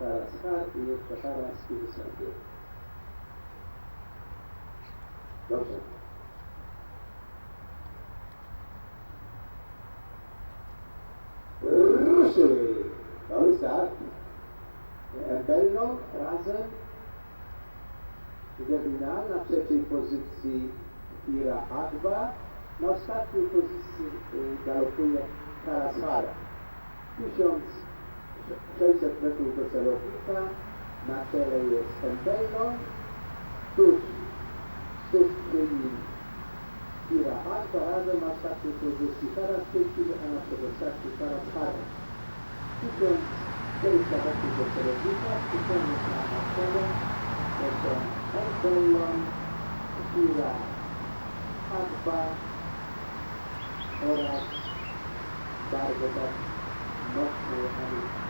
Haras i wystartuje. Dobrze. Ruszyły. Nowy start. Bello razem Gebina na trzeciej pozycji Ira Agba. Na ostatniej pozycji y, galopuje Karasara. 1600 metrów do celownika. Na czele jest Bello. Tuż, tuż przy nim Ira Agba. Razem pozycji Karas w tej chwili, a na przedostatniej Karas Harry. 1400 metrów do celownika. Przypomnę na czele. To są Elbellon, Ira Agba oraz bardzo tak mocno jechany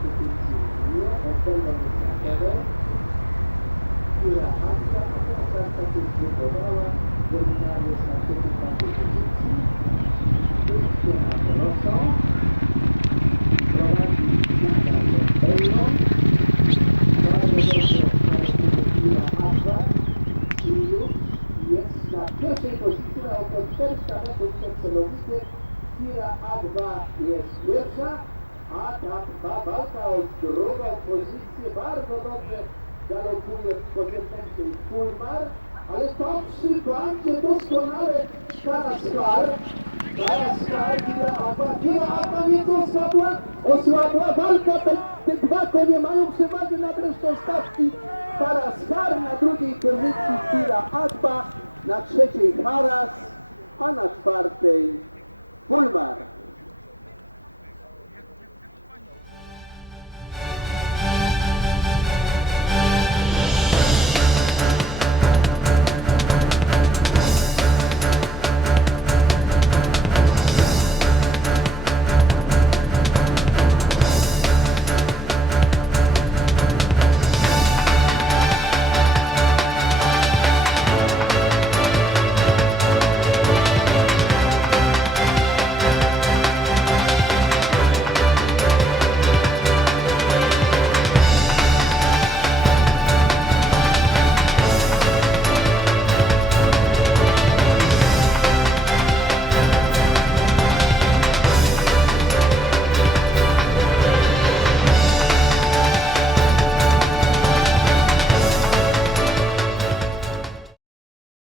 1000 metrów do telewizora. Na czele nadal Elbellon. Na drugiej pozycji Kira Agba, na trzecim miejscu w tej chwili jest Betar. Na ostatnim nadal Haras, a na przedostatnim Haras Hares. Na około 700 metrów przed celownikiem, nie, Otelo jest Agba, a ta ostatnia się zbudowała, Dominar jest na trzeciej czwartej pozycji. Wszystkie na prosto prowadzi nadal Bello, bardzo dobrze Martina Agba i już jest na pierwszej pozycji na około 400 metrów przed celownikiem. Kira Agba jest pierwsza, a ta walka o drugą pozycję. Bardzo dobrze galopuje w podziemnej Fulmar, ale to przypadnie doskonale Karaskar. Karaskar, Kira Agba, Kira Agba nieco osłabła, osłabła walka, te, te dwa konie mają przewagę nad resztą stawki. Karaskar na drugiej pozycji Kira Agba, na trzeciej Haras, a na czwartej Fulmar.